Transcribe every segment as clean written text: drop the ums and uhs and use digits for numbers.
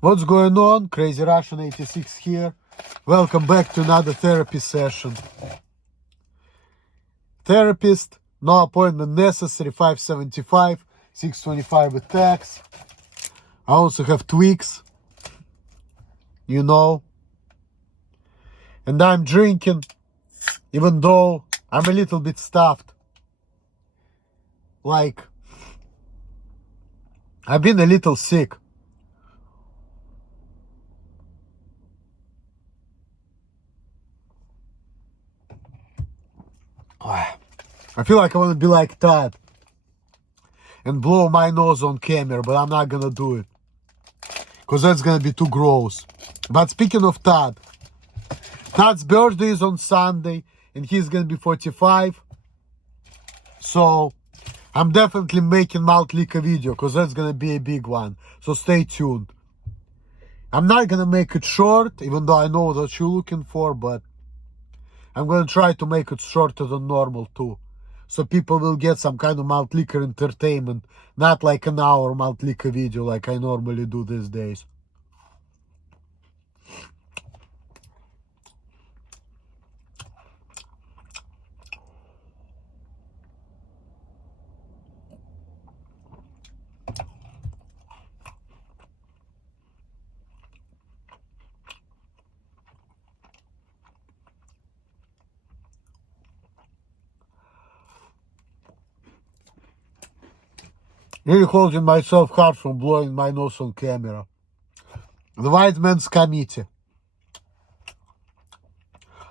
What's going on? Crazy Russian 86 here. Welcome back to another therapy session. Therapist, no appointment necessary, 575, 625 with tax. I also have tweaks, and I'm drinking, even though I'm a little bit stuffed. Like, I've been a little sick. I feel like I want to be like Todd and blow my nose on camera, but I'm not gonna do it because that's gonna be too gross. But speaking of Todd's birthday is on Sunday and he's gonna be 45. So I'm definitely making malt liquor video because that's gonna be a big one. So stay tuned. I'm not gonna make it short, even though I know what you're looking for, but I'm gonna try to make it shorter than normal too. So people will get some kind of malt liquor entertainment, not like an hour malt liquor video like I normally do these days. Really holding myself hard from blowing my nose on camera. The White Man's Committee.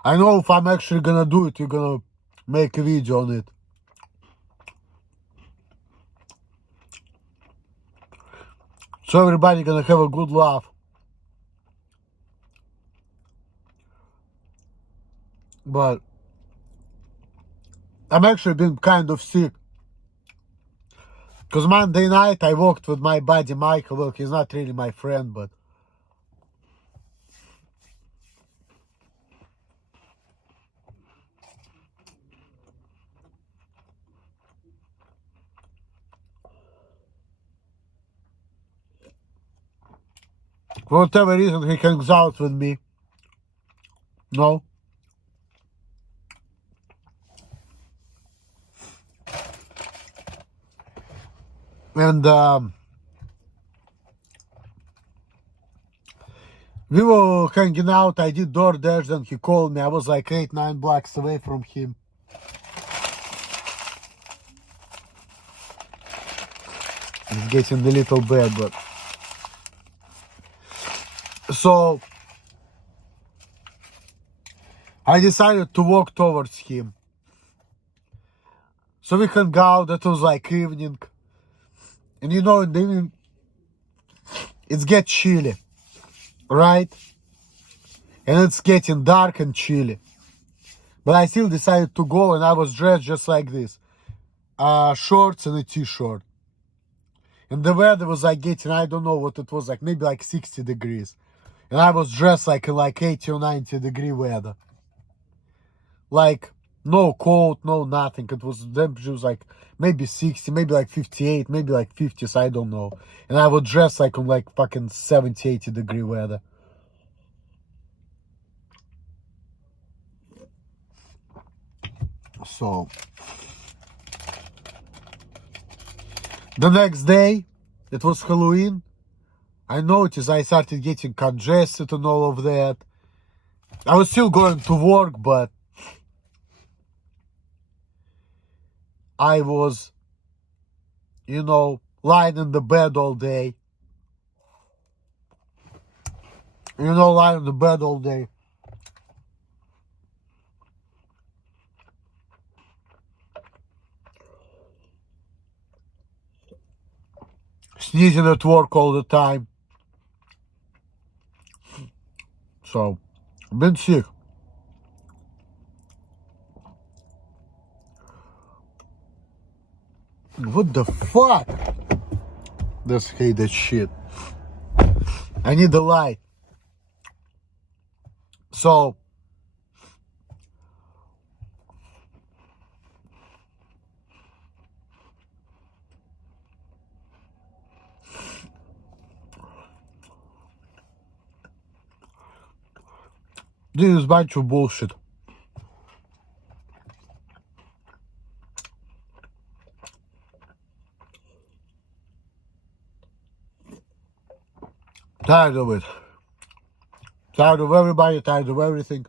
I know if I'm actually gonna do it, you're gonna make a video on it. So everybody gonna have a good laugh. But I'm actually been kind of sick. Because Monday night I walked with my buddy Michael. Well, he's not really my friend, but for whatever reason he hangs out with me. No. And we were hanging out. I did DoorDash, then he called me. I was like 8-9 blocks away from him. It's getting a little bad, but so I decided to walk towards him. So we hung out. That was like evening. And in the evening, it gets chilly, right? And it's getting dark and chilly. But I still decided to go, and I was dressed just like this. Shorts and a t-shirt. And the weather was like getting, I don't know what it was, like maybe like 60 degrees. And I was dressed like in like 80 or 90 degree weather. Like no coat, no nothing. It was temperature was like maybe 60, maybe like 58, maybe like 50, so I don't know. And I was dressed like on like fucking 70, 80 degree weather. So the next day, it was Halloween. I noticed I started getting congested and all of that. I was still going to work, but I was, lying in the bed all day. Lying in the bed all day. Sneezing at work all the time. So, I've been sick. What the fuck? Just hate that shit. I need the light. So, This is a bunch of bullshit. Tired of it. Tired of everybody, tired of everything.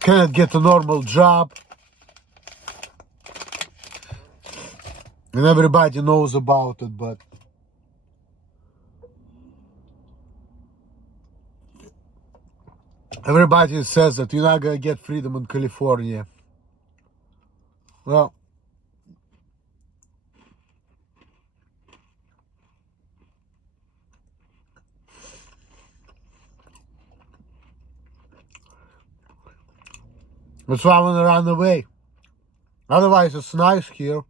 Cannot get a normal job. And everybody knows about it, but everybody says that you're not gonna get freedom in California. Well, that's why I wanna run away. Otherwise, it's nice here.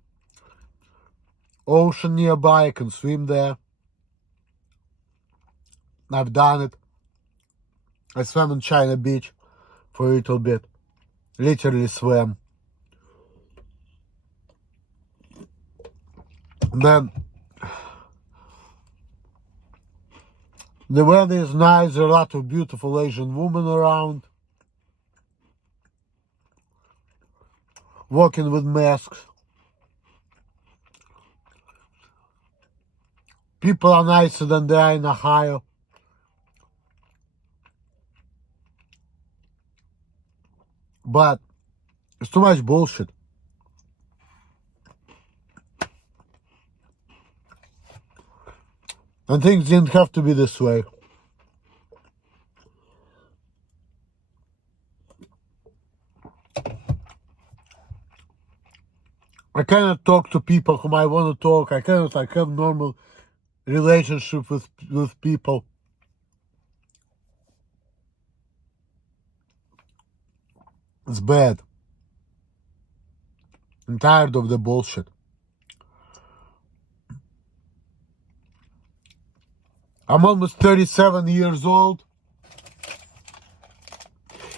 Ocean nearby, I can swim there. I've done it. I swam in China Beach for a little bit. Literally swam. And then the weather is nice, there are a lot of beautiful Asian women around. Walking with masks. People are nicer than they are in Ohio. But it's too much bullshit. And things didn't have to be this way. I cannot talk to people whom I want to talk. I cannot have normal relationship with people. It's bad. I'm tired of the bullshit. I'm almost 37 years old.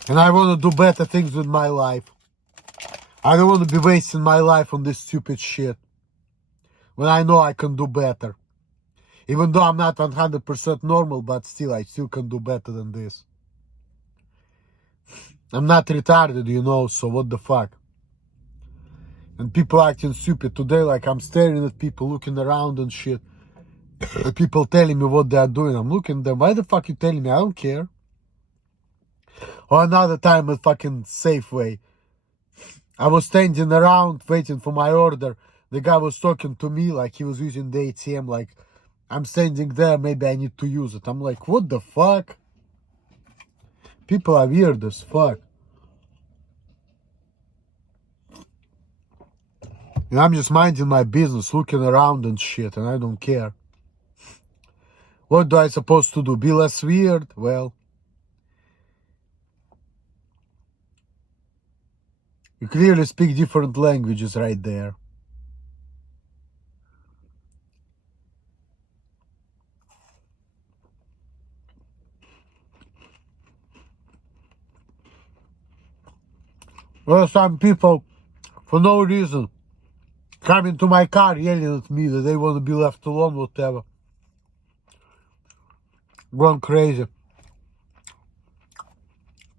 And I want to do better things with my life. I don't want to be wasting my life on this stupid shit. When I know I can do better. Even though I'm not 100% normal, but still, I still can do better than this. I'm not retarded, you know, so what the fuck? And people acting stupid today, like I'm staring at people looking around and shit. People telling me what they are doing. I'm looking at them. Why the fuck you telling me? I don't care. Or another time at fucking Safeway. I was standing around waiting for my order. The guy was talking to me like he was using the ATM. Like, I'm standing there, maybe I need to use it. I'm like, what the fuck? People are weird as fuck. And I'm just minding my business, looking around and shit, and I don't care. What do I supposed to do? Be less weird? Well, you clearly speak different languages right there. Well, some people, for no reason, come into my car yelling at me that they want to be left alone, whatever. Going crazy.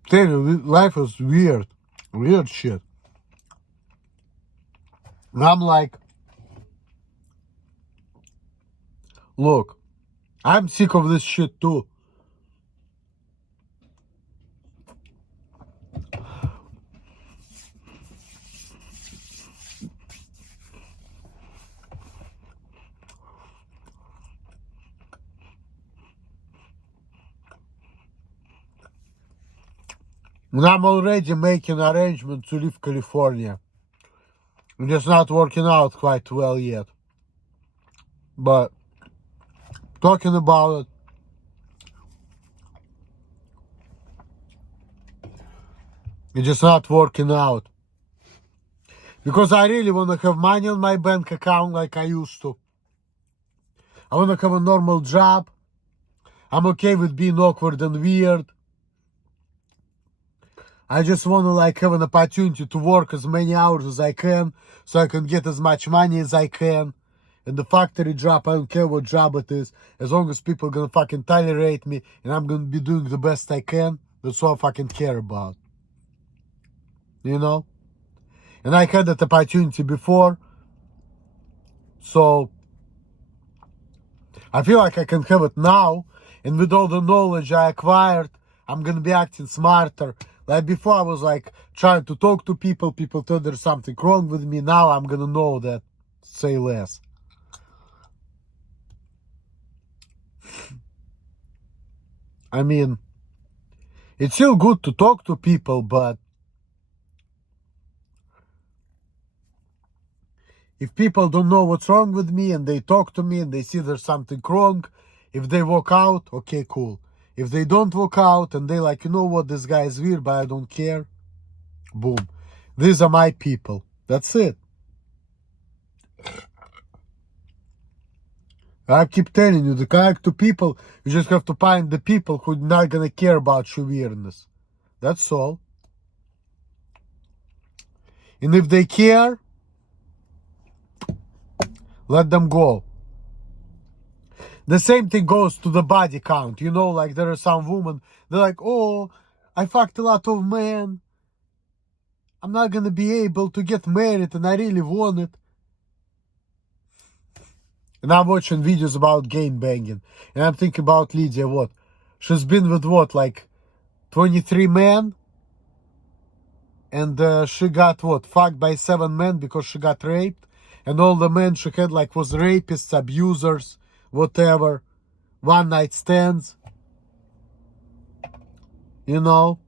Tell you, life is weird. Weird shit. And I'm like, look, I'm sick of this shit too. And I'm already making arrangements to leave California. It's just not working out quite well yet. But talking about it's just not working out. Because I really want to have money on my bank account like I used to. I want to have a normal job. I'm okay with being awkward and weird. I just want to like have an opportunity to work as many hours as I can so I can get as much money as I can. And the factory job, I don't care what job it is, as long as people gonna fucking tolerate me and I'm gonna be doing the best I can, that's all I fucking care about. You know? And I had that opportunity before, so I feel like I can have it now, and with all the knowledge I acquired, I'm gonna be acting smarter. Like before I was like trying to talk to people thought there's something wrong with me. Now I'm gonna know that, say less. I mean, it's still good to talk to people, but if people don't know what's wrong with me and they talk to me and they see there's something wrong, if they walk out, okay, cool. If they don't walk out and they like, you know what, this guy is weird, but I don't care, boom. These are my people. That's it. I keep telling you, to connect to people, you just have to find the people who are not gonna care about your weirdness. That's all. And if they care, let them go. The same thing goes to the body count. You know, like there are some women, they're like, oh, I fucked a lot of men. I'm not gonna be able to get married and I really want it. And I'm watching videos about game banging. And I'm thinking about Lydia, what? She's been with what, like 23 men? And she got what? Fucked by 7 men because she got raped. And all the men she had like was rapists, abusers, whatever. One night stands. You know?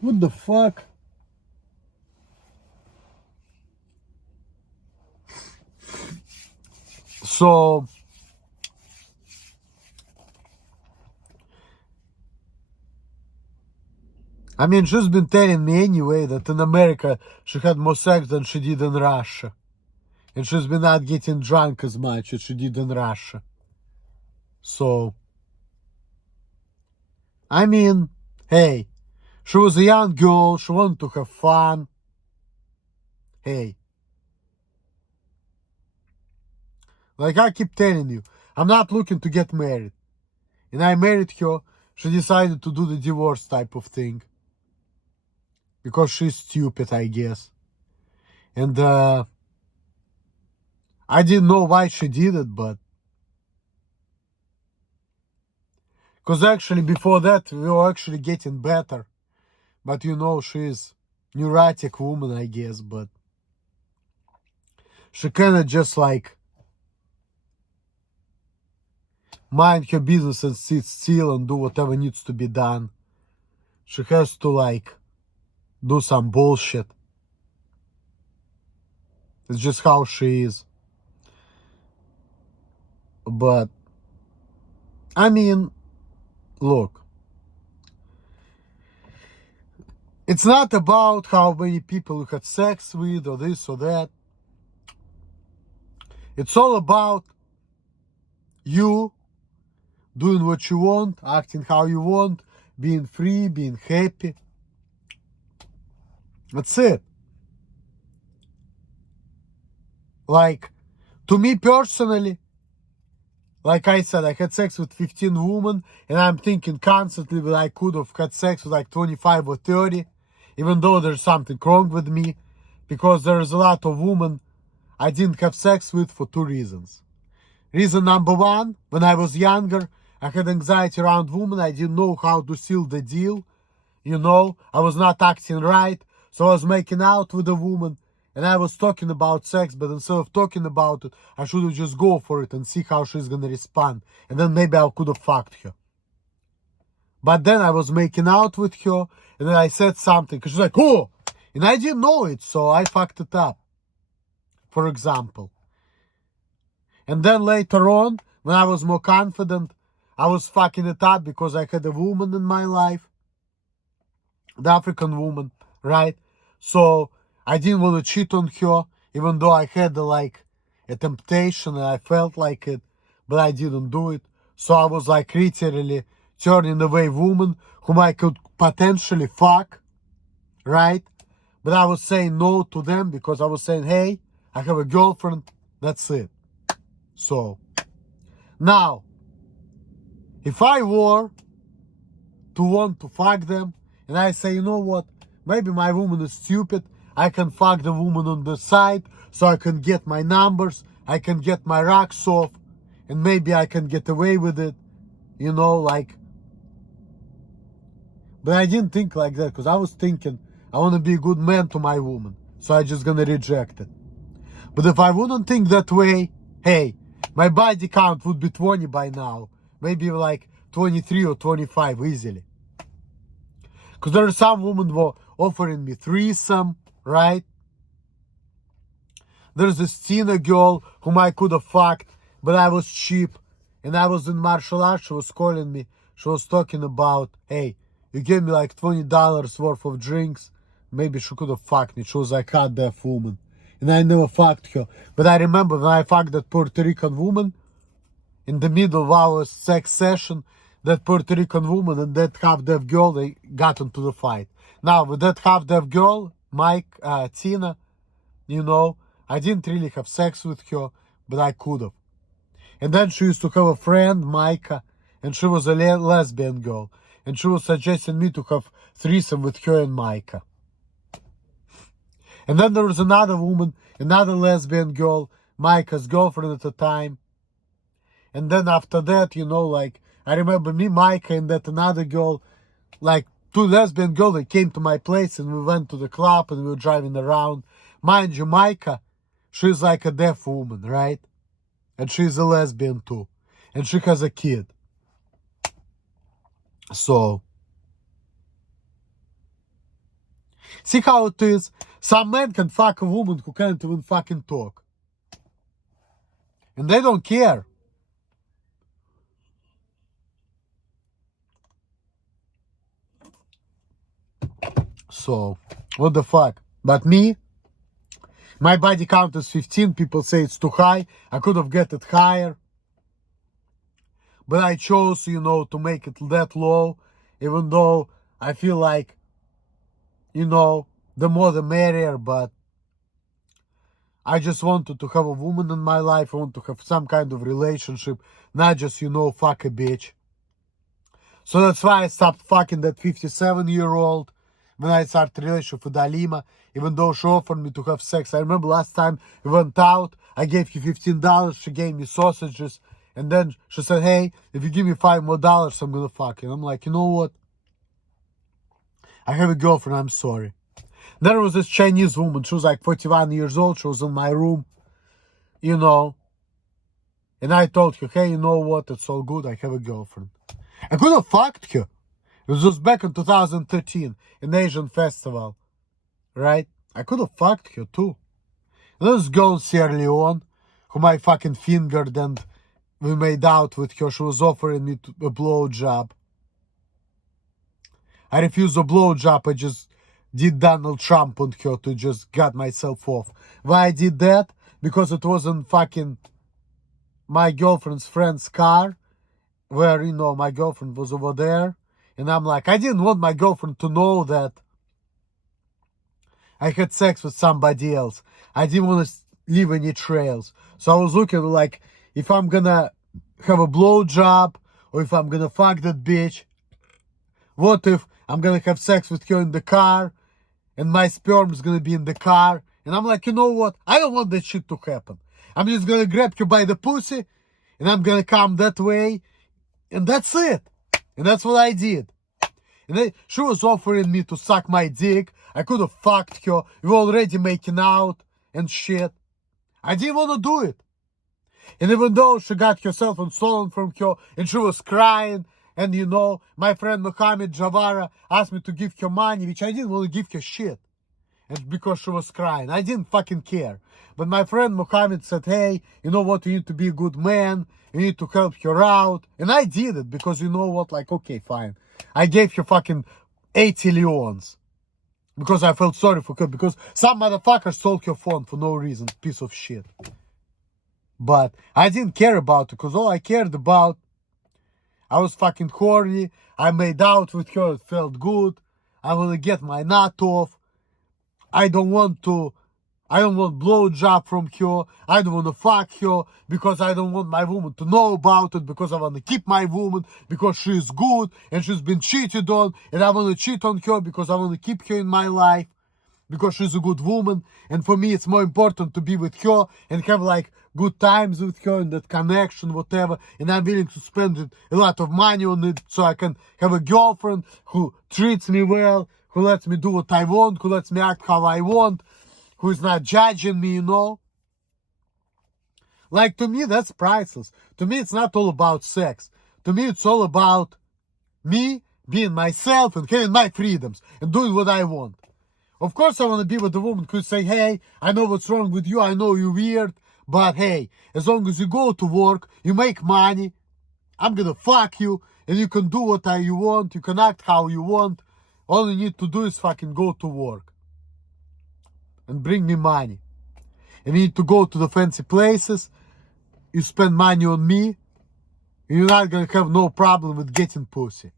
What the fuck? So, I mean, she's been telling me anyway that in America she had more sex than she did in Russia. And she's been not getting drunk as much as she did in Russia. So, I mean, hey, she was a young girl, she wanted to have fun. Hey. Like I keep telling you, I'm not looking to get married. And I married her, she decided to do the divorce type of thing. Because she's stupid, I guess. And I didn't know why she did it, but... Because actually before that, we were actually getting better. But you know, she's neurotic woman, I guess, but... She kinda just like... mind her business and sit still and do whatever needs to be done. She has to like... do some bullshit. It's just how she is. But, I mean, look. It's not about how many people you had sex with or this or that. It's all about you doing what you want, acting how you want, being free, being happy. That's it. Like, to me personally, like I said, I had sex with 15 women, and I'm thinking constantly that I could have had sex with like 25 or 30, even though there's something wrong with me, because there's a lot of women I didn't have sex with for 2 reasons. Reason number 1, when I was younger, I had anxiety around women, I didn't know how to seal the deal, you know, I was not acting right, so I was making out with a woman, and I was talking about sex, but instead of talking about it, I should have just go for it and see how she's gonna respond. And then maybe I could have fucked her. But then I was making out with her, and then I said something, because she's like, oh! And I didn't know it, so I fucked it up. For example. And then later on, when I was more confident, I was fucking it up because I had a woman in my life. The African woman, right? So I didn't want to cheat on her, even though I had like a temptation and I felt like it, but I didn't do it. So I was like literally turning away women whom I could potentially fuck, right? But I was saying no to them because I was saying, hey, I have a girlfriend, that's it. So, now, if I were to want to fuck them, and I say, you know what, maybe my woman is stupid, I can fuck the woman on the side, so I can get my numbers, I can get my rocks off, and maybe I can get away with it, you know, like. But I didn't think like that, because I was thinking, I want to be a good man to my woman, so I just gonna reject it. But if I wouldn't think that way, hey, my body count would be 20 by now, maybe like 23 or 25 easily. Because there are some women who are offering me threesome, right? There's this Tina girl whom I could have fucked, but I was cheap. And I was in martial arts, she was calling me. She was talking about, hey, you gave me like $20 worth of drinks. Maybe she could have fucked me. She was like hot deaf woman. And I never fucked her. But I remember when I fucked that Puerto Rican woman, in the middle of our sex session, that Puerto Rican woman and that half-deaf girl, they got into the fight. Now, with that half-deaf girl, Tina, you know, I didn't really have sex with her, but I could have. And then she used to have a friend, Micah, and she was a lesbian girl. And she was suggesting me to have threesome with her and Micah. And then there was another woman, another lesbian girl, Micah's girlfriend at the time. And then after that, you know, like, I remember me, Micah, and that another girl, like, two lesbian girls, they came to my place and we went to the club and we were driving around. Mind you, Micah, she's like a deaf woman, right? And she's a lesbian too. And she has a kid. So, see how it is? Some men can fuck a woman who can't even fucking talk. And they don't care. So, what the fuck? But me, my body count is 15. People say it's too high. I could have get it higher. But I chose, you know, to make it that low. Even though I feel like, you know, the more the merrier. But I just wanted to have a woman in my life. I want to have some kind of relationship. Not just, you know, fuck a bitch. So that's why I stopped fucking that 57-year-old. When I started a relationship with Alima, even though she offered me to have sex. I remember last time we went out, I gave her $15, she gave me sausages, and then she said, hey, if you give me $5 more, I'm gonna fuck you. And I'm like, you know what? I have a girlfriend, I'm sorry. There was this Chinese woman, she was like 41 years old, she was in my room, you know, and I told her, hey, you know what, it's all good, I have a girlfriend. I could have fucked her. It was just back in 2013, an Asian festival, right? I could have fucked her too. And this girl in Sierra Leone, whom I fucking fingered and we made out with her, she was offering me a blowjob. I refused a blowjob, I just did Donald Trump on her to just get myself off. Why I did that? Because it wasn't fucking my girlfriend's friend's car, where, you know, my girlfriend was over there. And I'm like, I didn't want my girlfriend to know that I had sex with somebody else. I didn't want to leave any trails. So I was looking like, if I'm gonna have a blowjob, or if I'm gonna fuck that bitch, what if I'm gonna have sex with her in the car, and my sperm is gonna be in the car? And I'm like, you know what? I don't want that shit to happen. I'm just gonna grab you by the pussy, and I'm gonna come that way, and that's it. And that's what I did. And then she was offering me to suck my dick. I could have fucked her. We were already making out and shit. I didn't want to do it. And even though she got herself stolen from her and she was crying, and you know, my friend Mohammed Javara asked me to give her money, which I didn't want to give her shit. And because she was crying. I didn't fucking care. But my friend Mohammed said, hey, you know what, you need to be a good man. You need to help her out. And I did it because you know what, like, okay, fine. I gave her fucking 80 leons. Because I felt sorry for her. Because some motherfucker stole her phone for no reason. Piece of shit. But I didn't care about it. Because all I cared about I was fucking horny. I made out with her. It felt good. I want to get my nut off. I don't want blowjob from her. I don't want to fuck her because I don't want my woman to know about it, because I want to keep my woman because she's good and she's been cheated on, and I want to cheat on her because I want to keep her in my life because she's a good woman. And for me, it's more important to be with her and have like good times with her and that connection, whatever. And I'm willing to spend a lot of money on it so I can have a girlfriend who treats me well, who lets me do what I want, who lets me act how I want, who is not judging me, you know? Like, to me, that's priceless. To me, it's not all about sex. To me, it's all about me being myself and having my freedoms and doing what I want. Of course, I want to be with a woman who say, hey, I know what's wrong with you, I know you're weird, but hey, as long as you go to work, you make money, I'm gonna fuck you, and you can do what you want, you can act how you want. All you need to do is fucking go to work and bring me money. And you need to go to the fancy places, you spend money on me, and you're not gonna have no problem with getting pussy.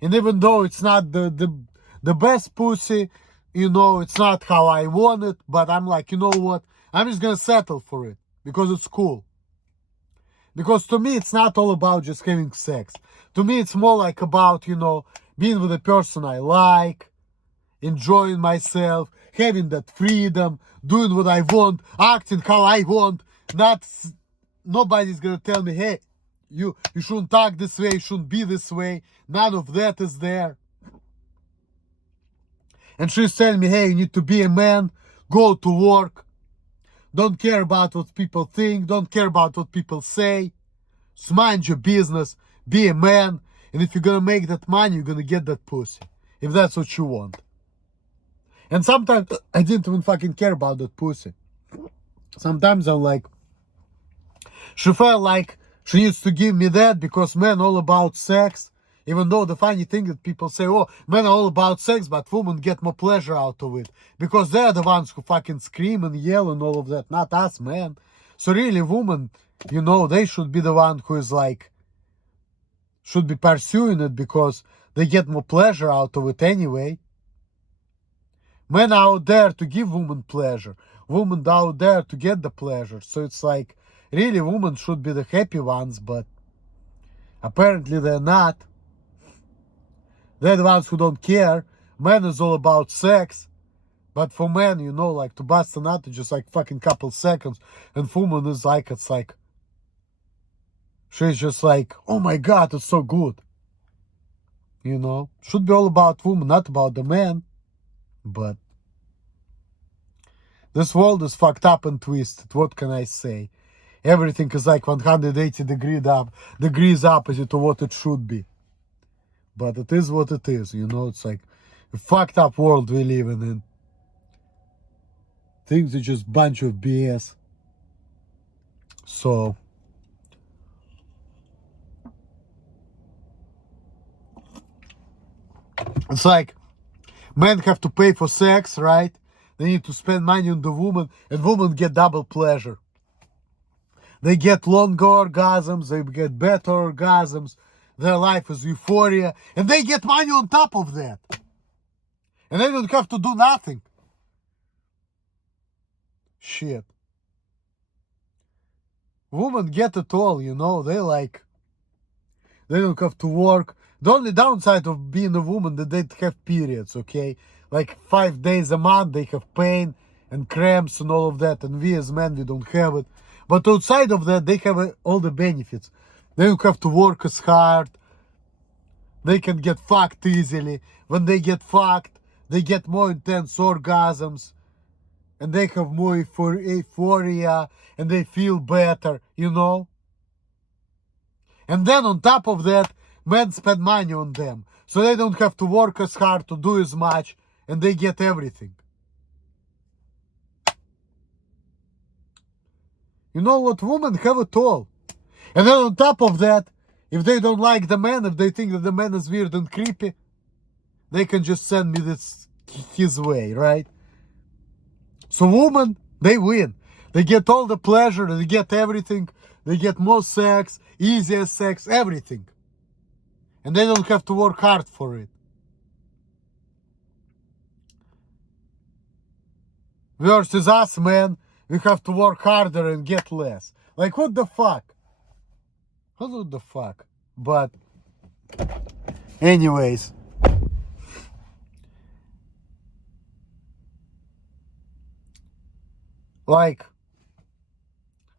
And even though it's not the best pussy, you know, it's not how I want it, but I'm like, you know what, I'm just gonna settle for it because it's cool. Because to me, it's not all about just having sex. To me, it's more like about, you know, being with a person I like, enjoying myself, having that freedom, doing what I want, acting how I want. Nobody's gonna tell me, hey, you shouldn't act this way, you shouldn't be this way. None of that is there. And she's telling me, hey, you need to be a man, go to work, don't care about what people think, don't care about what people say, just mind your business, be a man, and if you're gonna make that money, you're gonna get that pussy, if that's what you want. And sometimes I didn't even fucking care about that pussy. Sometimes I'm like, she felt like she needs to give me that because men all about sex. Even though the funny thing that people say, oh, men are all about sex, but women get more pleasure out of it. Because they're the ones who fucking scream and yell and all of that, not us, man. So really, women, you know, they should be the one who is like, should be pursuing it because they get more pleasure out of it anyway. Men are out there to give women pleasure. Women are out there to get the pleasure. So it's like, really, women should be the happy ones, but apparently they're not. They're the ones who don't care. Men is all about sex. But for men, you know, like to bust a nut is just like fucking couple seconds. And for women is like, it's like, she's just like, oh my God, it's so good. You know, should be all about women, not about the man. But this world is fucked up and twisted. What can I say? Everything is like 180 degrees opposite to what it should be. But it is what it is, you know, it's like a fucked up world we live in. Things are just bunch of BS. So it's like men have to pay for sex, right? They need to spend money on the woman, and women get double pleasure. They get longer orgasms, they get better orgasms. Their life is euphoria, and they get money on top of that. And they don't have to do nothing. Shit. Women get it all, you know, they don't have to work. The only downside of being a woman that they have periods, okay? Like 5 days a month, they have pain and cramps and all of that, and we as men, we don't have it. But outside of that, they have all the benefits. They don't have to work as hard. They can get fucked easily. When they get fucked, they get more intense orgasms. And they have more euphoria. And they feel better, you know? And then on top of that, men spend money on them. So they don't have to work as hard to do as much. And they get everything. You know what? Women have it all. And then on top of that, if they don't like the man, if they think that the man is weird and creepy, they can just send me this his way, right? So women, they win. They get all the pleasure, they get everything. they get more sex, easier sex, everything. And they don't have to work hard for it. Versus us, man, we have to work harder and get less. Like, what the fuck? What the fuck? But, anyways. Like,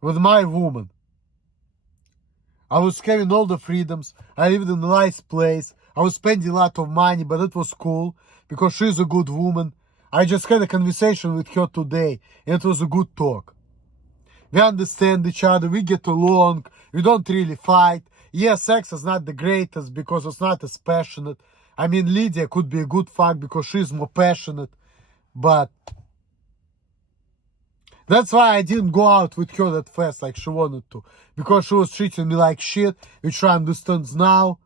with my woman, I was having all the freedoms. I lived in a nice place. I was spending a lot of money, but it was cool because she's a good woman. I just had a conversation with her today, and it was a good talk. We understand each other, we get along, we don't really fight. Yes, sex is not the greatest because it's not as passionate. I mean, Lydia could be a good fuck because she's more passionate, but that's why I didn't go out with her that fast like she wanted to. Because she was treating me like shit, which she understands now.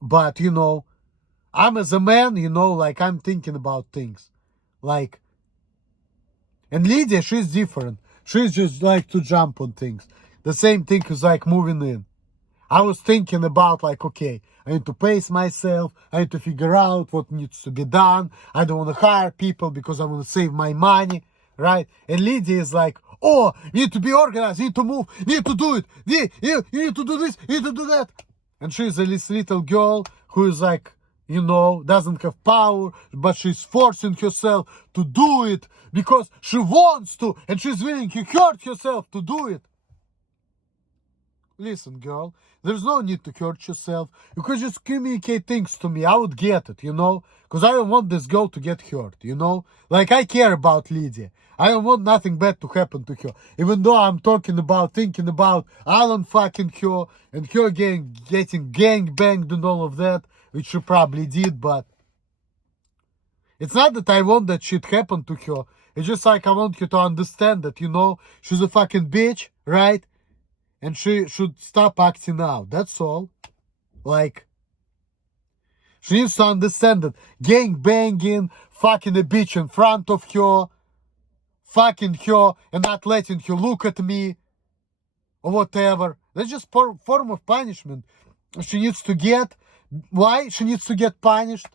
But, you know, I'm as a man, you know, like I'm thinking about things. Like, and Lydia, she's different. She's just like to jump on things. The same thing is like moving in. I was thinking about like, okay, I need to pace myself. I need to figure out what needs to be done. I don't want to hire people because I want to save my money. Right? And Lydia is like, oh, you need to be organized, you need to move, you need to do it, you need to do this, you need to do that. And she's this little girl who is like, you know, doesn't have power, but she's forcing herself to do it because she wants to, and she's willing to hurt herself to do it. Listen, girl, there's no need to hurt yourself. You could just communicate things to me. I would get it, you know? Because I don't want this girl to get hurt, you know? Like, I care about Lydia. I don't want nothing bad to happen to her. Even though I'm thinking about Alan fucking her and her getting gang banged and all of that, which she probably did, but it's not that I want that shit happen to her. It's just like I want you to understand that, you know, she's a fucking bitch, right? And she should stop acting out. That's all. Like, she needs to understand that gang banging, fucking a bitch in front of her, fucking her and not letting her look at me or whatever. That's just form of punishment she needs to get. Why she needs to get punished?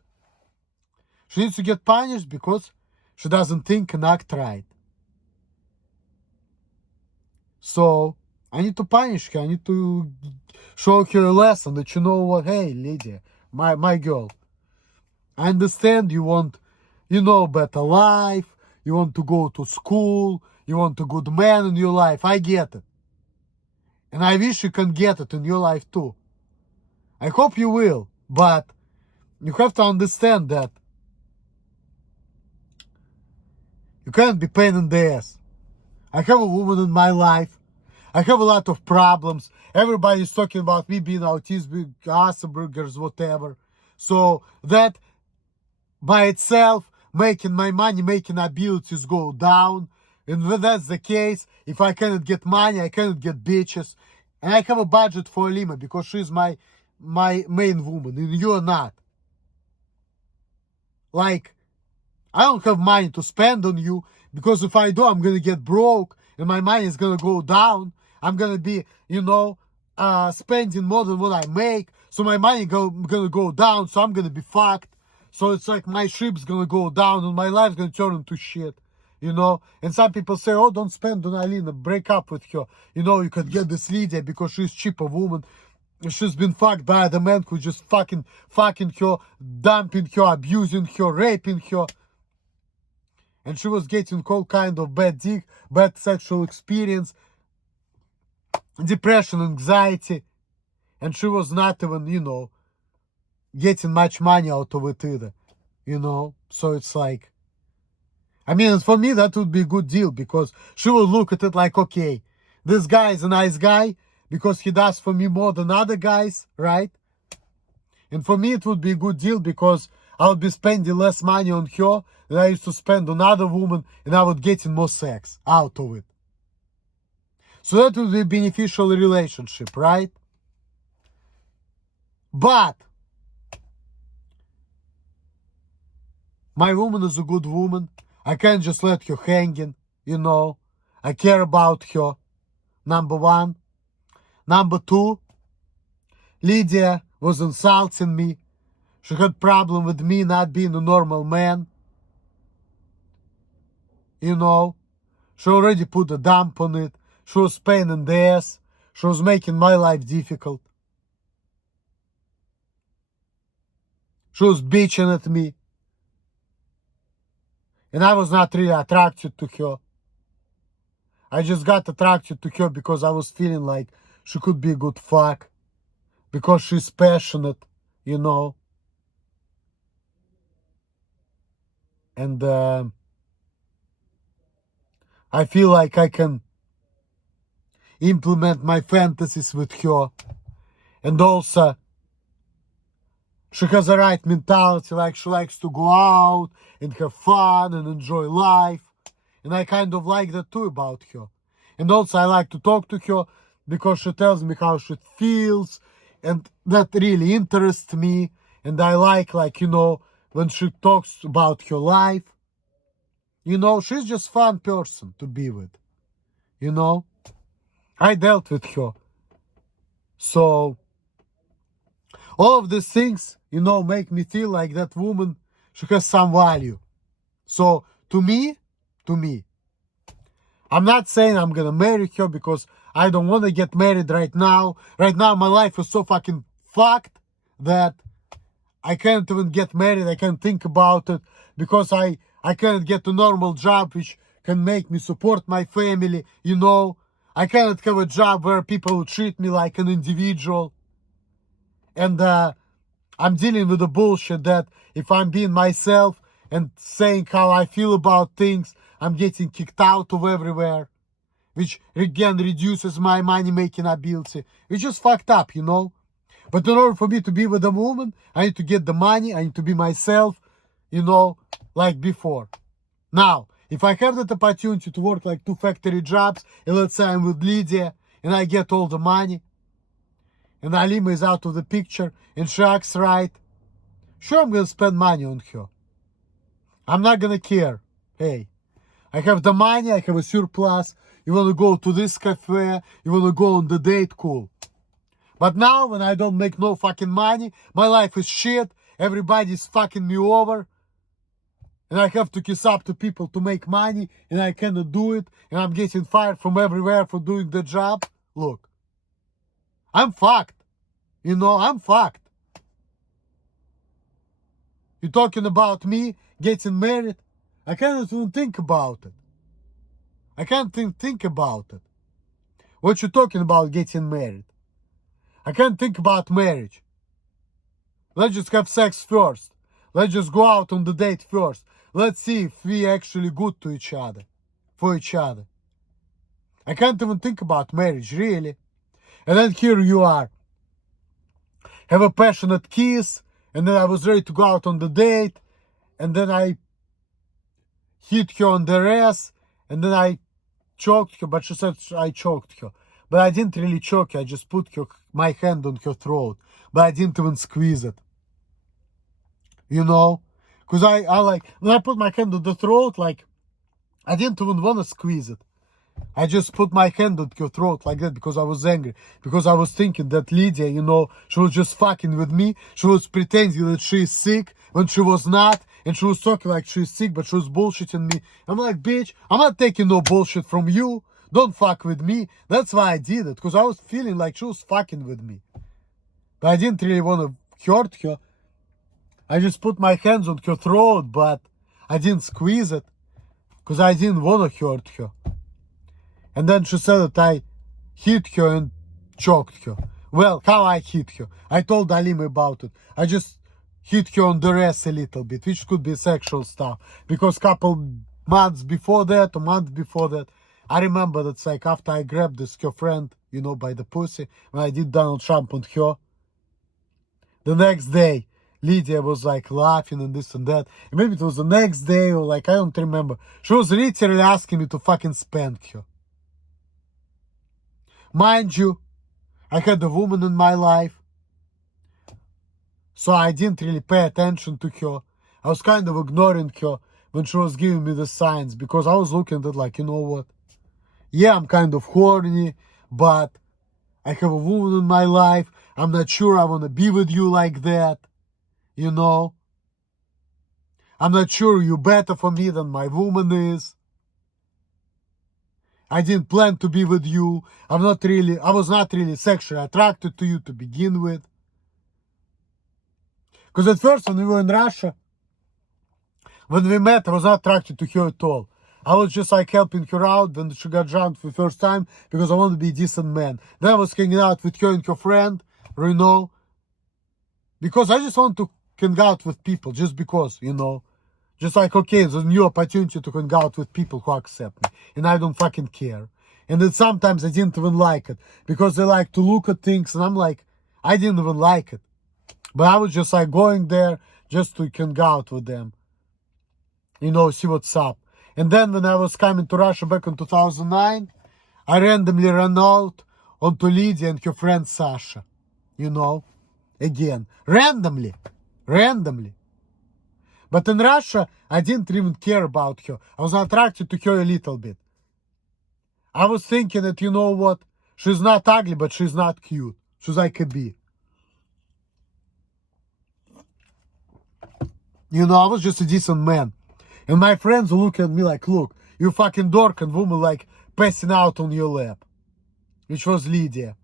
She needs to get punished because she doesn't think and act right. So I need to punish her. I need to show her a lesson that, you know what, hey, Lydia, my girl, I understand you want, you know, better life. You want to go to school. You want a good man in your life. I get it. And I wish you can get it in your life too. I hope you will. But you have to understand that you can't be pain in the ass. I have a woman in my life. I have a lot of problems. Everybody's talking about me being autistic, Asperger's, whatever. So that by itself, making my money, making abilities go down. And when that's the case, if I cannot get money, I cannot get bitches. And I have a budget for Alima because she's my main woman and you're not. Like, I don't have money to spend on you because if I do, I'm going to get broke and my money is going to go down. I'm going to be, you know, spending more than what I make. So my money going to go down. So I'm going to be fucked. So it's like my ship's going to go down and my life's going to turn into shit. You know, and some people say, oh, don't spend on Alina, break up with her. You know, you could get this Lydia because she's cheaper woman. She's been fucked by the man who just fucking her, dumping her, abusing her, raping her. And she was getting all kind of bad sexual experience, depression, anxiety. And she was not even, you know, getting much money out of it either. You know, so it's like, I mean, for me, that would be a good deal because she will look at it like, okay, this guy is a nice guy because he does for me more than other guys, right? And for me, it would be a good deal because I would be spending less money on her than I used to spend on other women and I would get more sex out of it. So that would be a beneficial relationship, right? But my woman is a good woman. I can't just let her hanging, you know. I care about her, number one. Number two, Lydia was insulting me. She had problem with me not being a normal man. You know, she already put a dump on it. She was pain in the ass. She was making my life difficult. She was bitching at me. And I was not really attracted to her. I just got attracted to her because I was feeling like she could be a good fuck. Because she's passionate, you know. And I feel like I can implement my fantasies with her. And also, she has the right mentality, like she likes to go out and have fun and enjoy life. And I kind of like that too about her. And also I like to talk to her because she tells me how she feels. And that really interests me. And I like, you know, when she talks about her life. You know, she's just a fun person to be with. You know? I dealt with her. So, all of these things, you know, make me feel like that woman, she has some value. So, to me, I'm not saying I'm gonna marry her because I don't want to get married right now. Right now, my life is so fucking fucked that I can't even get married. I can't think about it because I can't get a normal job which can make me support my family, you know. I cannot have a job where people will treat me like an individual. And I'm dealing with the bullshit that if I'm being myself and saying how I feel about things, I'm getting kicked out of everywhere, which again reduces my money-making ability, which is fucked up, you know. But in order for me to be with a woman, I need to get the money, I need to be myself, you know, like before. Now, if I have that opportunity to work like 2 factory jobs, and let's say I'm with Lydia, and I get all the money, and Alima is out of the picture, and she acts right, sure, I'm gonna spend money on her. I'm not gonna care. Hey, I have the money, I have a surplus, you wanna go to this cafe, you wanna go on the date, cool. But now, when I don't make no fucking money, my life is shit, everybody's fucking me over, and I have to kiss up to people to make money, and I cannot do it, and I'm getting fired from everywhere for doing the job. Look, I'm fucked. You know, I'm fucked. You're talking about me getting married? I cannot even think about it. I can't think about it. What you talking about getting married? I can't think about marriage. Let's just have sex first. Let's just go out on the date first. Let's see if we actually good to each other, for each other. I can't even think about marriage, really. And then here you are. Have a passionate kiss, and then I was ready to go out on the date, and then I hit her on the ass, and then I choked her, but she said I choked her. But I didn't really choke her, I just put my hand on her throat, but I didn't even squeeze it. You know? Because I like, when I put my hand on the throat, like, I didn't even want to squeeze it. I just put my hand on her throat like that because I was angry. Because I was thinking that Lydia, you know, she was just fucking with me. She was pretending that she's sick when she was not. And she was talking like she's sick, but she was bullshitting me. I'm like, bitch, I'm not taking no bullshit from you. Don't fuck with me. That's why I did it. Because I was feeling like she was fucking with me. But I didn't really want to hurt her. I just put my hands on her throat, but I didn't squeeze it. Because I didn't want to hurt her. And then she said that I hit her and choked her. Well, how I hit her? I told Alima about it. I just hit her on the ass a little bit, which could be sexual stuff. Because couple months before that, a month before that, I remember that's like after I grabbed this her friend, you know, by the pussy, when I did Donald Trump on her. The next day, Lydia was like laughing and this and that. And maybe it was the next day or like, I don't remember. She was literally asking me to fucking spank her. Mind you, I had a woman in my life, so I didn't really pay attention to her. I was kind of ignoring her when she was giving me the signs because I was looking at it like, you know what? Yeah, I'm kind of horny, but I have a woman in my life. I'm not sure I want to be with you like that. You know? I'm not sure you're better for me than my woman is. I didn't plan to be with you. I was not really sexually attracted to you to begin with. Because at first when we were in Russia, when we met, I was not attracted to her at all. I was just like helping her out when she got drunk for the first time because I wanted to be a decent man. Then I was hanging out with her and her friend, Reno, because I just want to hang out with people, just because, you know. Just like, okay, there's a new opportunity to hang out with people who accept me. And I don't fucking care. And then sometimes I didn't even like it. Because they like to look at things. And I'm like, I didn't even like it. But I was just like going there just to hang out with them. You know, see what's up. And then when I was coming to Russia back in 2009, I randomly ran out onto Lydia and her friend Sasha. You know, again, randomly. But in Russia, I didn't even care about her. I was attracted to her a little bit. I was thinking that, you know what, she's not ugly, but she's not cute. She's like a bee. You know, I was just a decent man. And my friends look at me like, look, you fucking dork and woman like passing out on your lap. Which was Lydia.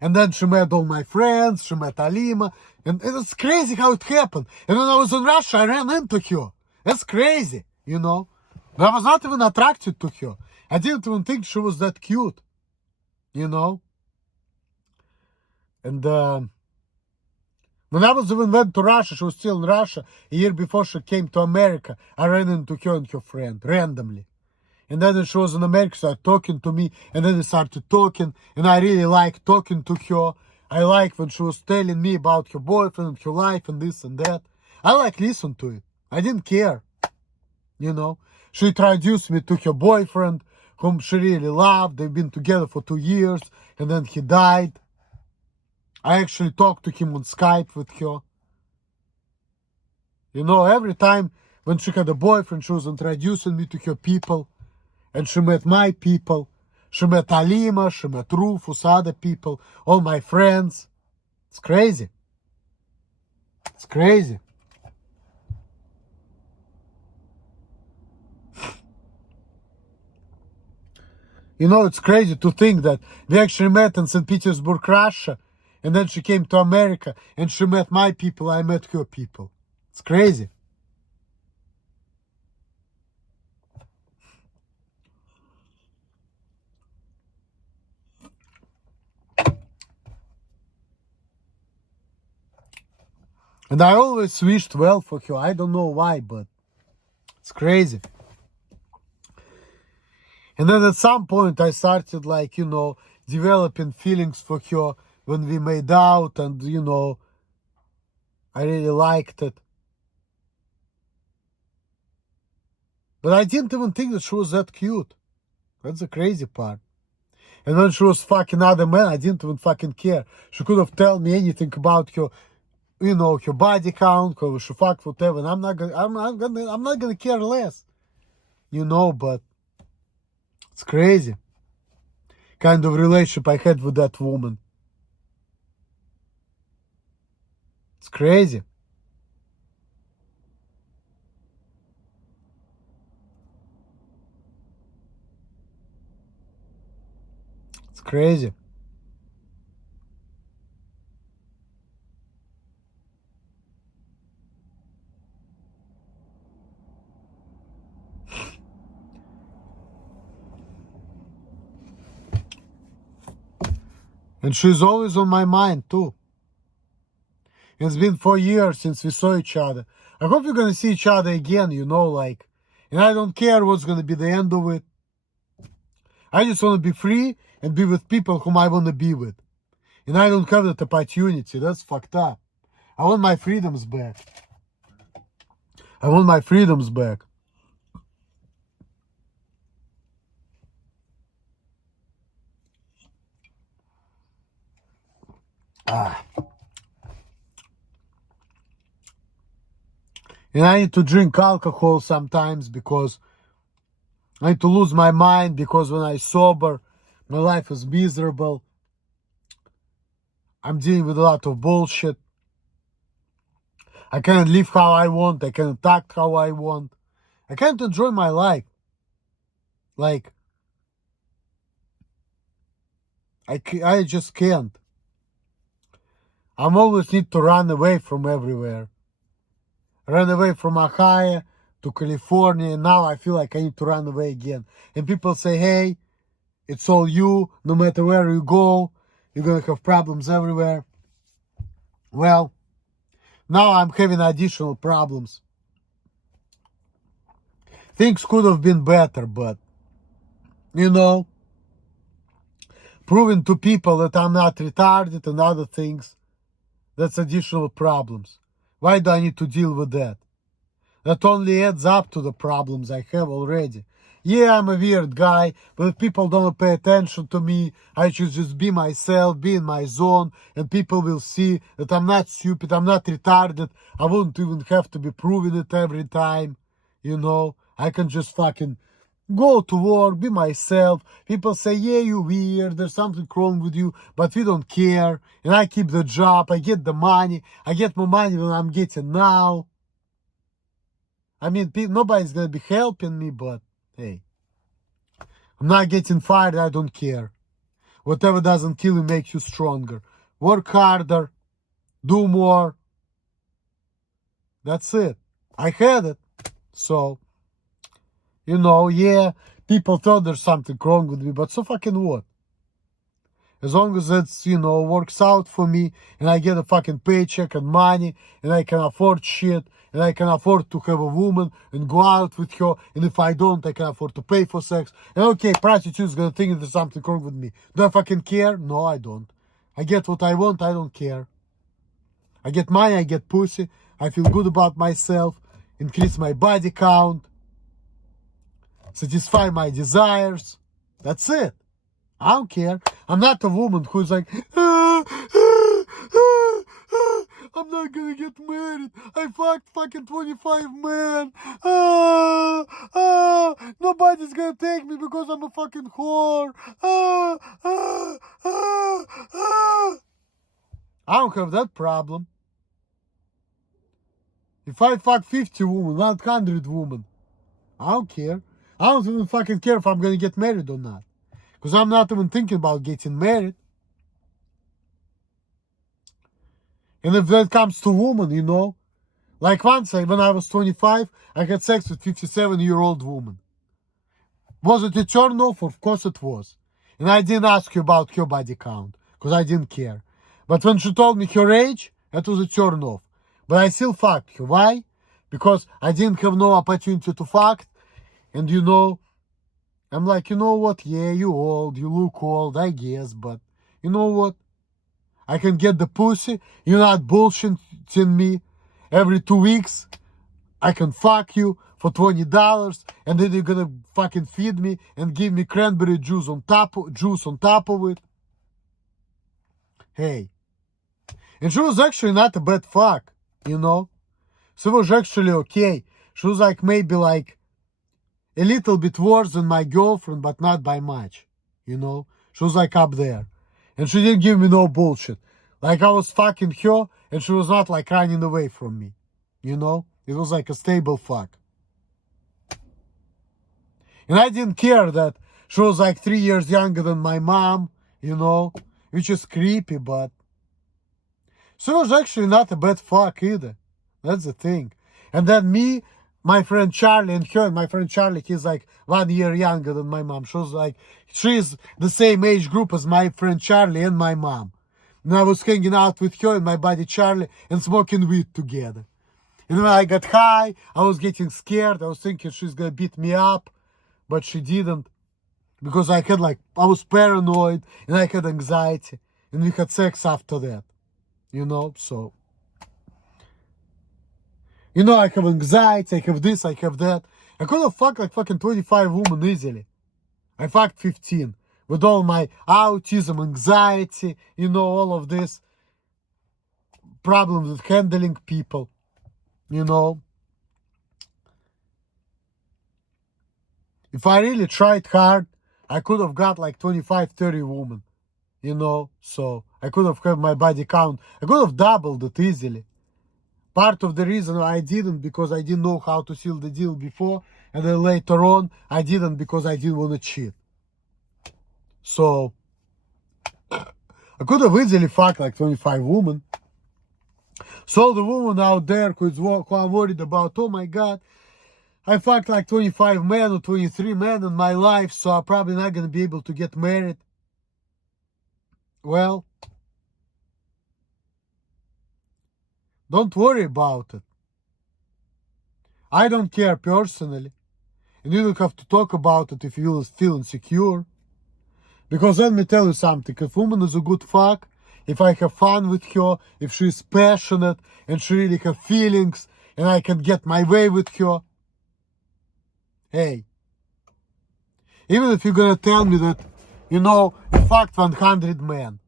And then she met all my friends, she met Alima. And it's crazy how it happened. And when I was in Russia, I ran into her. That's crazy, you know. But I was not even attracted to her. I didn't even think she was that cute, you know. And when I was even went to Russia, she was still in Russia. A year before she came to America, I ran into her and her friend, randomly. And then when she was in America, she started talking to me. And then we started talking. And I really liked talking to her. I liked when she was telling me about her boyfriend and her life and this and that. I like listen to it. I didn't care. You know. She introduced me to her boyfriend, whom she really loved. They've been together for 2 years. And then he died. I actually talked to him on Skype with her. You know, every time when she had a boyfriend, she was introducing me to her people. And she met my people. She met Alima, she met Rufus, other people, all my friends. It's crazy. It's crazy. You know, it's crazy to think that we actually met in St. Petersburg, Russia. And then she came to America and she met my people, I met her people. It's crazy. And I always wished well for her. I don't know why, but it's crazy. And then at some point I started like, you know, developing feelings for her when we made out and, you know, I really liked it. But I didn't even think that she was that cute. That's the crazy part. And when she was fucking other men, I didn't even fucking care. She could have told me anything about her, you know, her body count, who she fucked, whatever. And I'm not gonna care less. You know, but it's crazy. Kind of relationship I had with that woman. It's crazy. It's crazy. And she's always on my mind too. It's been 4 years since we saw each other. I hope we're gonna see each other again, you know, like, and I don't care what's gonna be the end of it. I just wanna be free and be with people whom I wanna be with. And I don't have that opportunity. That's fucked up. I want my freedoms back. I want my freedoms back. And I need to drink alcohol sometimes because I need to lose my mind, because when I'm sober, My life is miserable. I'm dealing with a lot of bullshit. I can't live how I want. I can't act how I want. I can't enjoy my life. Like, I just can't. I'm always need to run away from everywhere. Run away from Ohio to California, and now I feel like I need to run away again. And people say, hey, it's all you. No matter where you go, you're going to have problems everywhere. Well, now I'm having additional problems. Things could have been better, but, you know, proving to people that I'm not retarded and other things, that's additional problems. Why do I need to deal with that? That only adds up to the problems I have already. Yeah, I'm a weird guy, but if people don't pay attention to me, I should just be myself, be in my zone, and people will see that I'm not stupid, I'm not retarded. I wouldn't even have to be proving it every time, you know. I can just fucking go to work, be myself. People say, yeah, you weird, there's something wrong with you, but we don't care. And I keep the job, I get the money. I get more money than I'm getting now. I mean, nobody's gonna be helping me, but hey, I'm not getting fired, I don't care. Whatever doesn't kill you makes you stronger. Work harder, do more. That's it. I had it. So, you know, yeah, people thought there's something wrong with me, but so fucking what? As long as it's, you know, works out for me and I get a fucking paycheck and money and I can afford shit and I can afford to have a woman and go out with her, and if I don't, I can afford to pay for sex. And okay, prostitute is gonna think there's something wrong with me. Do I fucking care? No, I don't. I get what I want, I don't care. I get money, I get pussy, I feel good about myself, increase my body count, satisfy my desires. That's it. I don't care. I'm not a woman who's like, I'm not gonna get married. I fucked fucking 25 men. Nobody's gonna take me because I'm a fucking whore. I don't have that problem. If I fuck 50 women, 100 women, I don't care. I don't even fucking care if I'm gonna get married or not. Because I'm not even thinking about getting married. And if that comes to women, you know, like once when I was 25, I had sex with 57-year-old woman. Was it a turn off? Of course it was. And I didn't ask you about her body count, because I didn't care. But when she told me her age, that was a turn off. But I still fucked her. Why? Because I didn't have no opportunity to fuck. And you know, I'm like, you know what? Yeah, you old, you look old, I guess, but you know what? I can get the pussy. You're not bullshitting me. Every 2 weeks, I can fuck you for $20, and then you're gonna fucking feed me and give me cranberry juice on top of it. Hey. And she was actually not a bad fuck, you know? She was actually okay. She was like maybe like a little bit worse than my girlfriend, but not by much, you know? She was like up there. And she didn't give me no bullshit. Like I was fucking her, and she was not like running away from me, you know? It was like a stable fuck. And I didn't care that she was like 3 years younger than my mom, you know? Which is creepy, but she was actually not a bad fuck either. That's the thing. And then me, my friend Charlie, and her, and my friend Charlie, he's like 1 year younger than my mom. She was like, she's the same age group as my friend Charlie and my mom. And I was hanging out with her and my buddy Charlie and smoking weed together. And when I got high, I was getting scared. I was thinking she's gonna beat me up, but she didn't. Because I was paranoid and I had anxiety. And we had sex after that. You know, so. You know, I have anxiety, I have this, I have that. I could have fucked like fucking 25 women easily. I fucked 15. With all my autism, anxiety, you know, all of this. Problems with handling people. You know. If I really tried hard, I could have got like 25, 30 women, you know, so I could have had my body count. I could have doubled it easily. Part of the reason I didn't because I didn't know how to seal the deal before, and then later on I didn't because I didn't want to cheat. So I could have easily fucked like 25 women. So the woman out there who are worried about, oh my god, I fucked like 25 men or 23 men in my life, so I'm probably not gonna be able to get married. Well, don't worry about it. I don't care personally. And you don't have to talk about it if you feel insecure. Because let me tell you something, if a woman is a good fuck, if I have fun with her, if she's passionate and she really have feelings and I can get my way with her, hey, even if you're gonna tell me that, you know, you fucked 100 men.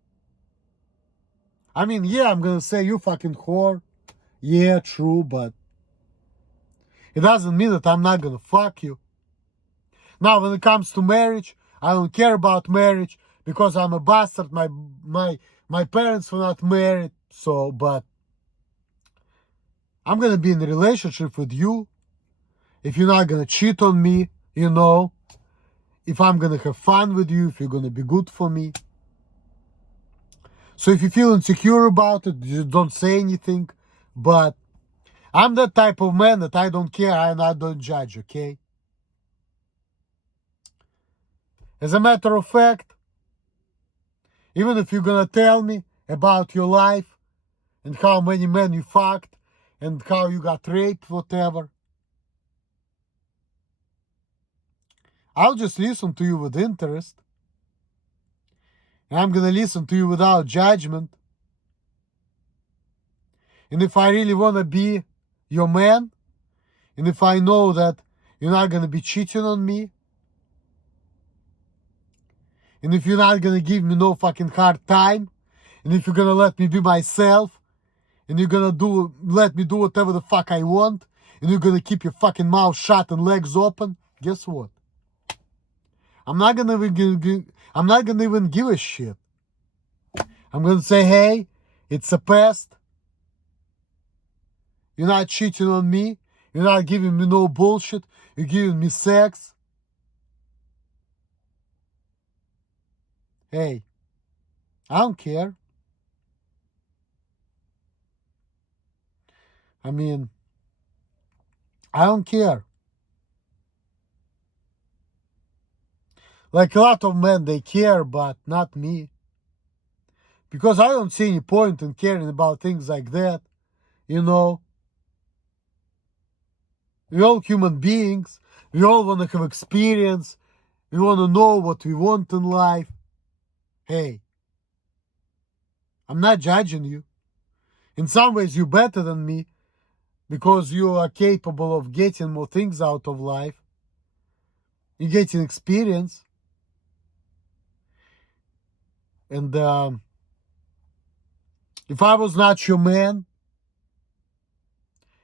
I mean, yeah, I'm gonna say you fucking whore. Yeah, true, but it doesn't mean that I'm not gonna fuck you. Now, when it comes to marriage, I don't care about marriage because I'm a bastard. My parents were not married, so, but I'm gonna be in a relationship with you if you're not gonna cheat on me, you know, if I'm gonna have fun with you, if you're gonna be good for me. So if you feel insecure about it, you don't say anything, but I'm that type of man that I don't care and I don't judge, okay? As a matter of fact, even if you're gonna tell me about your life and how many men you fucked and how you got raped, whatever, I'll just listen to you with interest. And I'm gonna listen to you without judgment. And if I really wanna be your man, and if I know that you're not gonna be cheating on me, and if you're not gonna give me no fucking hard time, and if you're gonna let me be myself, and you're gonna let me do whatever the fuck I want, and you're gonna keep your fucking mouth shut and legs open, guess what? I'm not gonna even give a shit. I'm gonna say, hey, it's a past. You're not cheating on me. You're not giving me no bullshit. You're giving me sex. Hey, I don't care. I mean, I don't care. Like a lot of men, they care, but not me. Because I don't see any point in caring about things like that. You know, we're all human beings. We all want to have experience. We want to know what we want in life. Hey, I'm not judging you. In some ways, you're better than me because you are capable of getting more things out of life. You're getting experience. And if I was not your man,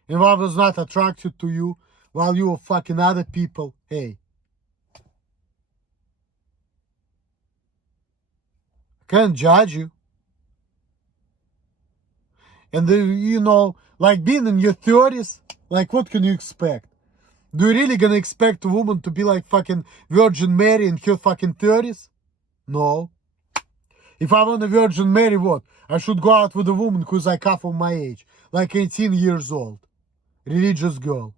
if I was not attracted to you while you were fucking other people, hey, I can't judge you. And you know, like being in your 30s, like what can you expect? Do you really gonna expect a woman to be like fucking Virgin Mary in her fucking 30s? No. If I want a Virgin Mary, what? I should go out with a woman who's like half of my age, like 18 years old. Religious girl.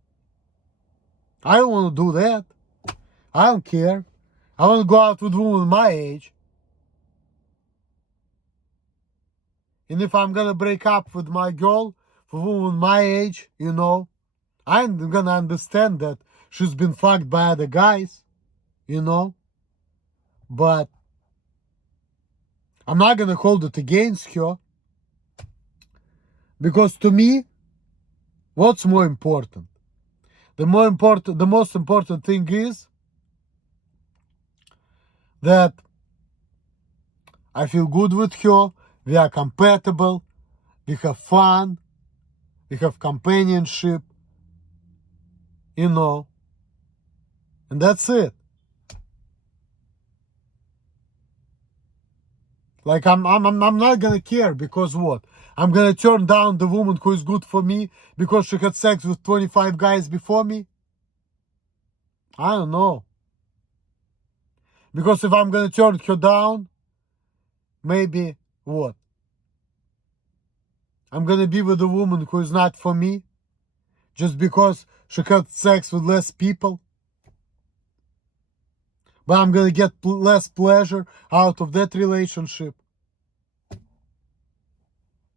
I don't want to do that. I don't care. I want to go out with a woman my age. And if I'm gonna break up with my girl for a woman my age, you know, I'm gonna understand that she's been fucked by other guys, you know. But I'm not gonna hold it against her. Because to me, what's more important? The most important thing is that I feel good with her, we are compatible, we have fun, we have companionship, you know, and that's it. Like I'm not gonna care because what? I'm gonna turn down the woman who is good for me because she had sex with 25 guys before me? I don't know. Because if I'm gonna turn her down, maybe what? I'm gonna be with a woman who is not for me just because she had sex with less people? But I'm gonna get less pleasure out of that relationship.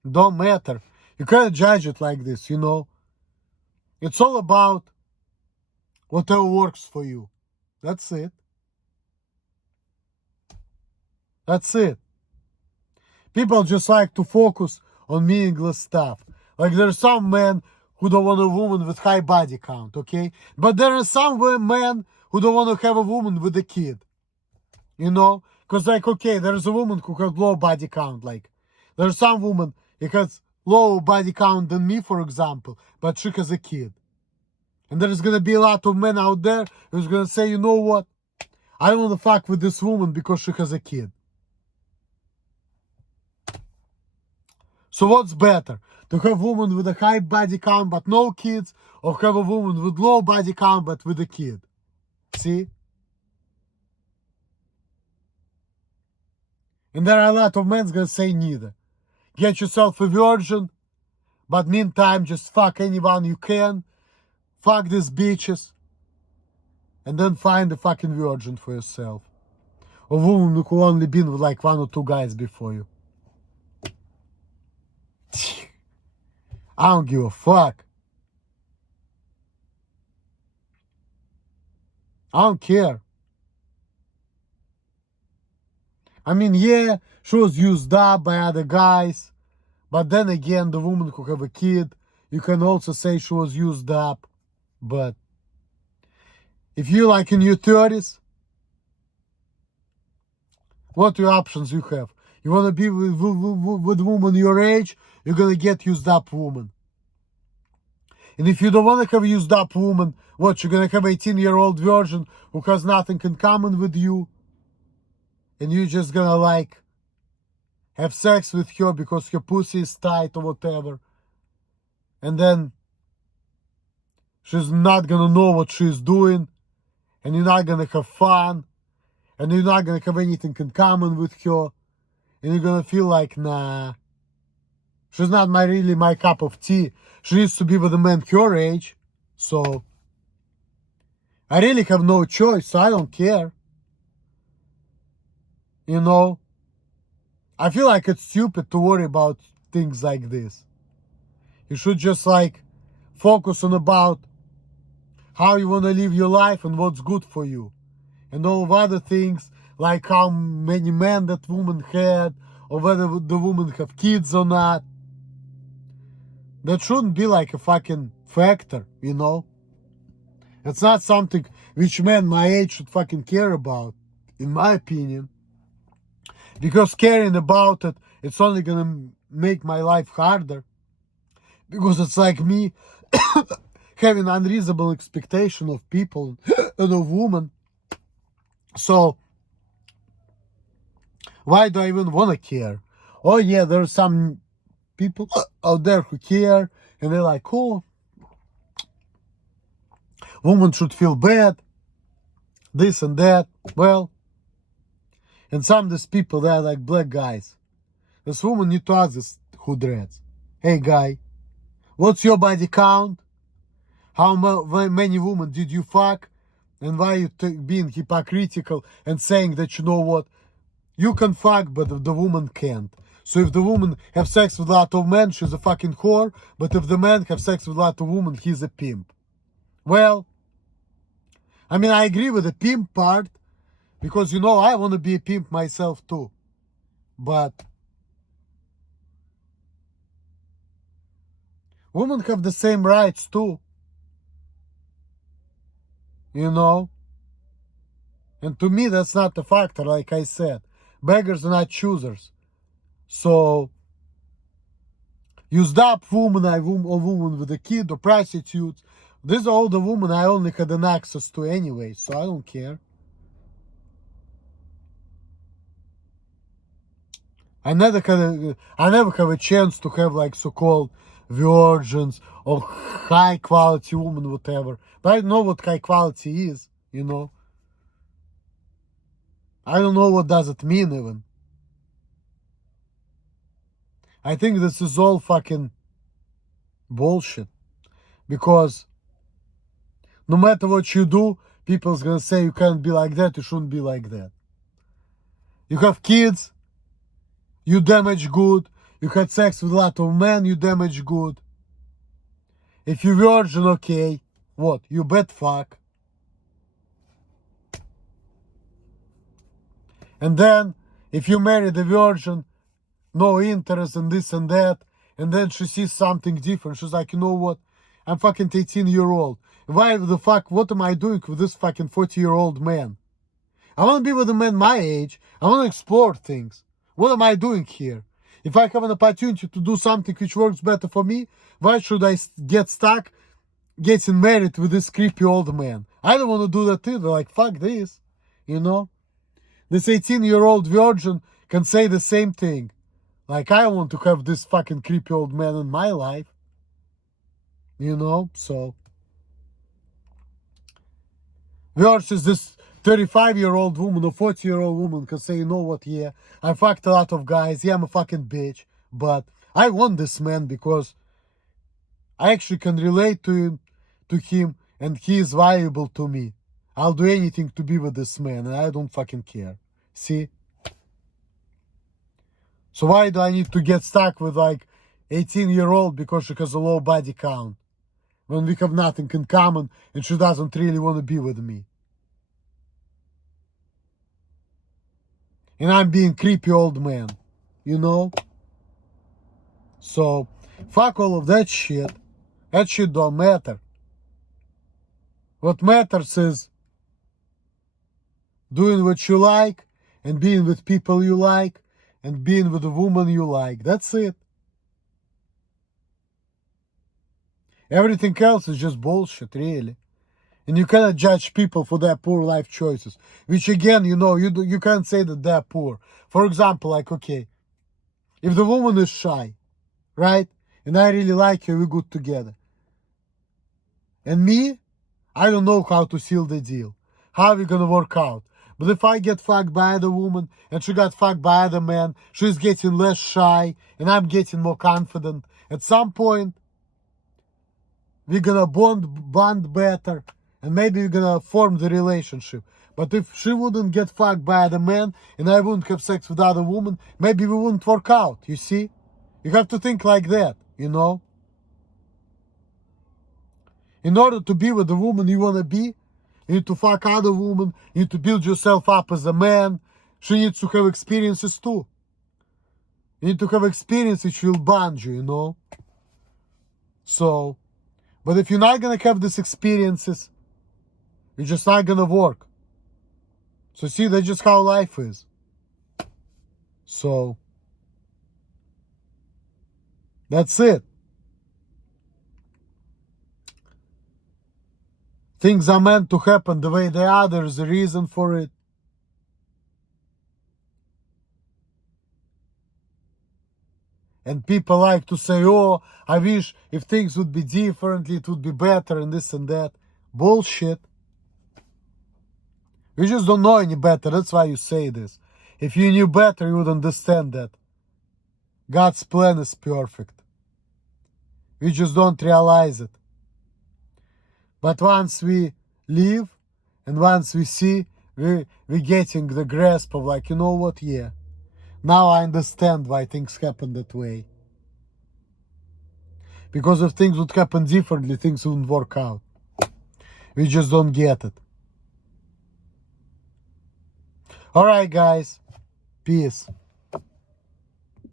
Don't matter. You can't judge it like this, you know. It's all about whatever works for you. That's it. That's it. People just like to focus on meaningless stuff. Like there's some men who don't want a woman with high body count, okay? But there are some men who don't want to have a woman with a kid. You know? Because like, okay, there's a woman who has low body count. Like, there's some woman who has low body count than me, for example, but she has a kid. And there's gonna be a lot of men out there who's gonna say, you know what? I don't want to fuck with this woman because she has a kid. So what's better? To have a woman with a high body count but no kids, or have a woman with low body count but with a kid? See? And there are a lot of men gonna say neither. Get yourself a virgin, but meantime just fuck anyone you can, fuck these bitches, and then find a fucking virgin for yourself. Or woman who only been with like 1 or 2 guys before you. I don't give a fuck. I don't care. I mean, yeah, she was used up by other guys, but then again, the woman who have a kid, you can also say she was used up. But if you like in your 30s, what are your options you have? You want to be with a woman your age, you're going to get used up woman. And if you don't want to have a used up woman, what, you're going to have 18-year-old virgin who has nothing in common with you, and you're just going to like have sex with her because her pussy is tight or whatever. And then she's not going to know what she's doing, and you're not going to have fun, and you're not going to have anything in common with her, and you're going to feel like, nah, she's not really my cup of tea. She needs to be with a man her age. So I really have no choice, so I don't care. You know? I feel like it's stupid to worry about things like this. You should just like focus on about how you want to live your life and what's good for you. And all of other things, like how many men that woman had, or whether the woman have kids or not. That shouldn't be like a fucking factor, you know? It's not something which men my age should fucking care about, in my opinion. Because caring about it, it's only gonna make my life harder. Because it's like me having unreasonable expectation of people and of women. So why do I even wanna care? Oh yeah, there are some people out there who care, and they're like, oh, women should feel bad, this and that. Well, and some of these people, they're like black guys. This woman need to ask this who dreads. Hey guy, what's your body count? How many women did you fuck? And why you being hypocritical and saying that, you know what, you can fuck, but the woman can't. So if the woman have sex with a lot of men, she's a fucking whore. But if the man have sex with a lot of women, he's a pimp. Well, I mean, I agree with the pimp part. Because, you know, I want to be a pimp myself too. But women have the same rights too. You know? And to me, that's not a factor, like I said. Beggars are not choosers. So, used up woman, or woman with a kid, or prostitutes, these are all the women I only had an access to anyway, so I don't care. I never have a chance to have like so-called virgins or high quality woman, whatever. But I know what high quality is, you know. I don't know what does it mean even. I think this is all fucking bullshit. Because no matter what you do, people's gonna say you can't be like that, you shouldn't be like that. You have kids, you damage good. You had sex with a lot of men, you damage good. If you virgin, okay, what? You bad fuck. And then, if you married a virgin, no interest in this and that, and then she sees something different, she's like, you know what? I'm fucking 18-year-old. Why the fuck, what am I doing with this fucking 40-year-old man? I want to be with a man my age. I want to explore things. What am I doing here? If I have an opportunity to do something which works better for me, why should I get stuck getting married with this creepy old man? I don't want to do that either. Like, fuck this, you know? This 18-year-old virgin can say the same thing. Like, I want to have this fucking creepy old man in my life. You know? So. Versus this 35-year-old woman or 40-year-old woman can say, you know what, yeah, I fucked a lot of guys, yeah, I'm a fucking bitch, but I want this man because I actually can relate to him, and he is valuable to me. I'll do anything to be with this man, and I don't fucking care. See? So why do I need to get stuck with like 18-year-old because she has a low body count, when we have nothing in common and she doesn't really want to be with me? And I'm being creepy old man, you know? So, fuck all of that shit. That shit don't matter. What matters is doing what you like and being with people you like and being with a woman you like. That's it. Everything else is just bullshit, really. And you cannot judge people for their poor life choices. Which again, you know, you can't say that they're poor. For example, like, okay, if the woman is shy, right? And I really like her, we're good together. And me, I don't know how to seal the deal. How we gonna work out? But if I get fucked by other woman and she got fucked by other man, she's getting less shy and I'm getting more confident. At some point, we're gonna bond better. And maybe we're gonna form the relationship. But if she wouldn't get fucked by other men and I wouldn't have sex with other women, maybe we wouldn't work out, you see? You have to think like that, you know? In order to be with the woman you wanna be, you need to fuck other women, you need to build yourself up as a man. She needs to have experiences too. You need to have experience which will bond you, you know? So, but if you're not gonna have these experiences, it's just not gonna work. So see, that's just how life is. So that's it. Things are meant to happen the way they are. There's a reason for it. And people like to say, oh, I wish if things would be differently, it would be better and this and that. Bullshit. You just don't know any better. That's why you say this. If you knew better, you would understand that God's plan is perfect. We just don't realize it. But once we live and once we see, we're getting the grasp of like, you know what, yeah. Now I understand why things happen that way. Because if things would happen differently, things wouldn't work out. We just don't get it. Alright guys, peace.